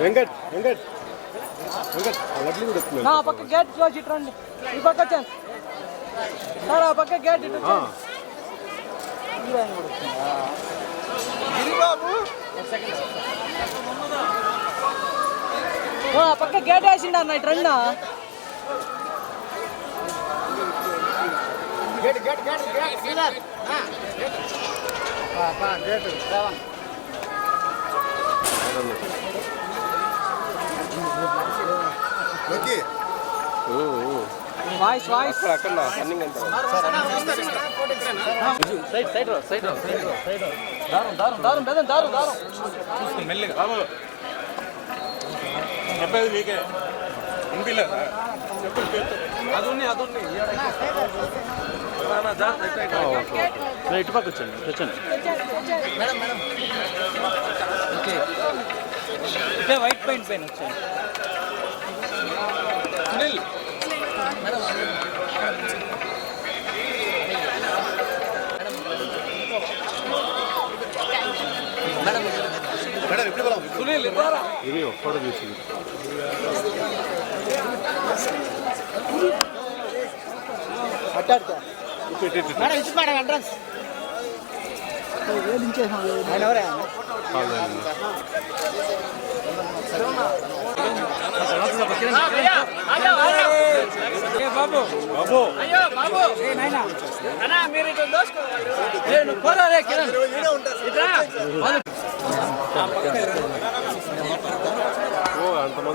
వెంకట్ వెంకట్. వెంకట్ ఆ లడ్లు కూడా వస్తున్నాయి. నా పక్క గేట్ క్లోజ్ ఇటు రండి. ఈ పక్క వచ్చాను సార్ ఆ పక్క గేట్ ఇటు? ఓ, ఆ పక్క గేట్ వేసిండు అన్న ఇటు రండి. ఊ, ఊ. Voice voice. అక్కడ అక్కడ నా రన్నింగ్ అంతా. సైడ్ సైడ్ రా సైడ్ రా సైడ్ రా సైడ్ రా. దారం దారం దారం బెదం దారం దారం చెప్పేది మీకే. వినిపించలేదా ఇటు పక్క వచ్చండి వచ్చండి ఓకే. ఇదే వైట్ పెయింట్ పెయిన్ వచ్చాయి ఇది ఫోటో తీసి ఏ బాబు? బాబు. ఏ నాయనా. అన్నా మీరు ఇటు దోసుకో. ఏ నువ్వు పోరా రే కిరణ్. ఇట్లా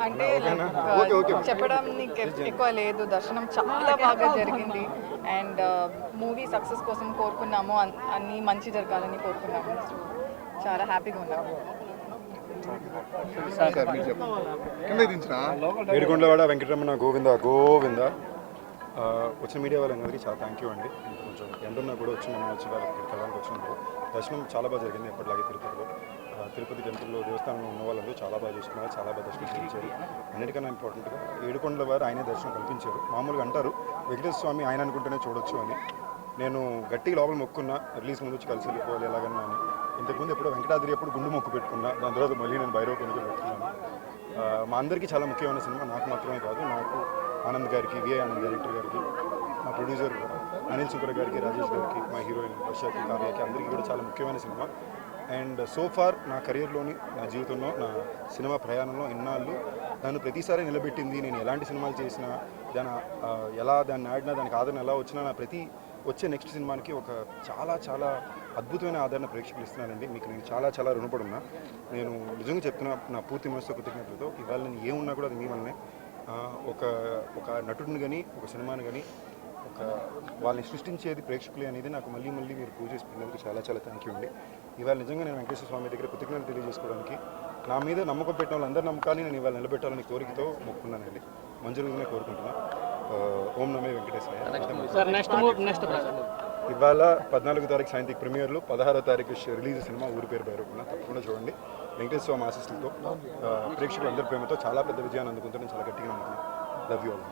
అంటే చెప్పడం నీకు ఎక్- ఎక్కువ లేదు. దర్శనం చాలా బాగా జరిగింది. అండ్ మూవీ సక్సెస్ కోసం కోరుకున్నాము. అన్- అన్నీ మంచి జరగాలని కోరుకున్నాము. చాలా హ్యాపీగా ఉన్నాము. ఏడుకొండలవాడ వెంకటరమణ గోవింద గోవింద. వచ్చిన మీడియా వాళ్ళందరికీ చాలా థ్యాంక్ యూ అండి. కొంచెం ఎండున్నా కూడా వచ్చి మనం వచ్చి వాళ్ళకి వెళ్ళడానికి వచ్చినందుకు దర్శనం చాలా బాగా జరిగింది ఎప్పటిలాగే తిరుపతిలో. తిరుపతి టెంపుల్లో దేవస్థానంలో ఉన్న వాళ్ళందరూ చాలా బాగా చూసుకున్నారు చాలా బాగా దర్శనం చేయించారు అన్నిటికన్నా ఇంపార్టెంట్గా ఏడుకొండల వారు ఆయనే దర్శనం కల్పించారు. మామూలుగా అంటారు వెంకటేశ్వర స్వామి ఆయన అనుకుంటేనే చూడొచ్చు అని. నేను గట్టిగా లోపల మొక్కున్నా రిలీజ్ ముందు వచ్చి కలిసి వెళ్ళిపోవాలి ఎలాగన్నా అని. ఇంతకుముందు ఎప్పుడో వెంకటాద్రి ఎప్పుడు గుండు మొక్కు పెట్టుకున్నా దాని తర్వాత మళ్ళీ నేను భైరవ కొనుగోలు పెట్టుకున్నాను. మా అందరికీ చాలా ముఖ్యమైన సినిమా నాకు మాత్రమే కాదు నాకు ఆనంద్ గారికి విఐ ఆనంద్ డైరెక్టర్ గారికి మా ప్రొడ్యూసర్ అనిల్ సుకర్ గారికి రాజేష్ గారికి మా హీరోయిన్ వర్షాకి కావ్యకి అందరికీ కూడా చాలా ముఖ్యమైన సినిమా. అండ్ సో ఫార్ నా కెరియర్లోని నా జీవితంలో నా సినిమా ప్రయాణంలో ఇన్నాళ్ళు నన్ను ప్రతిసారి నిలబెట్టింది నేను ఎలాంటి సినిమాలు చేసినా దాని ఎలా దాన్ని ఆడినా దానికి ఆదరణ ఎలా వచ్చినా నా ప్రతి వచ్చే నెక్స్ట్ సినిమాకి ఒక చాలా చాలా అద్భుతమైన ఆదరణ ప్రేక్షకులు ఇస్తున్నానండి మీకు నేను చాలా చాలా రుణపడున్నా నేను నిజంగా చెప్తున్నా నా పూర్తి మనసుతో కృతజ్ఞతలతో ఇవాళ నేను ఏమున్నా కూడా అది మీ వల్లనే. ఒక ఒక నటుడిని కానీ ఒక సినిమాని కానీ వాళ్ళని సృష్టించేది ప్రేక్షకులే అనేది నాకు మళ్ళీ మళ్ళీ మీరు ప్రూవ్ చేసి పెట్టినందుకు చాలా చాలా థ్యాంక్ యూ అండి. ఇవాళ నిజంగా నేను వెంకటేశ్వర స్వామి దగ్గర కృతజ్ఞతలు తెలియజేసుకోవడానికి నా మీద నమ్మకం పెట్టిన వాళ్ళందరి నమ్మకాన్ని నేను ఇవాళ నిలబెట్టాలని కోరికతో మొక్కున్నానండి. మంజురుగానే కోరుకుంటున్నా. ఆ, ఓం నమే వెంకటేశ్వర ఇవాళ పద్నాలుగు తారీఖు సాయంత్రం ప్రీమియర్లు పదహారో తారీఖు రిలీజ్ సినిమా ఊరి పేరు బైరవకున్న తప్పకుండా చూడండి. వెంకటేశ్వర స్వామి ఆశీస్సులతో ప్రేక్షకులందరి ప్రేమతో చాలా పెద్ద విజయాన్ని అందుకుంటే నేను చాలా గట్టిగా నమ్ముతున్నాను. Love you all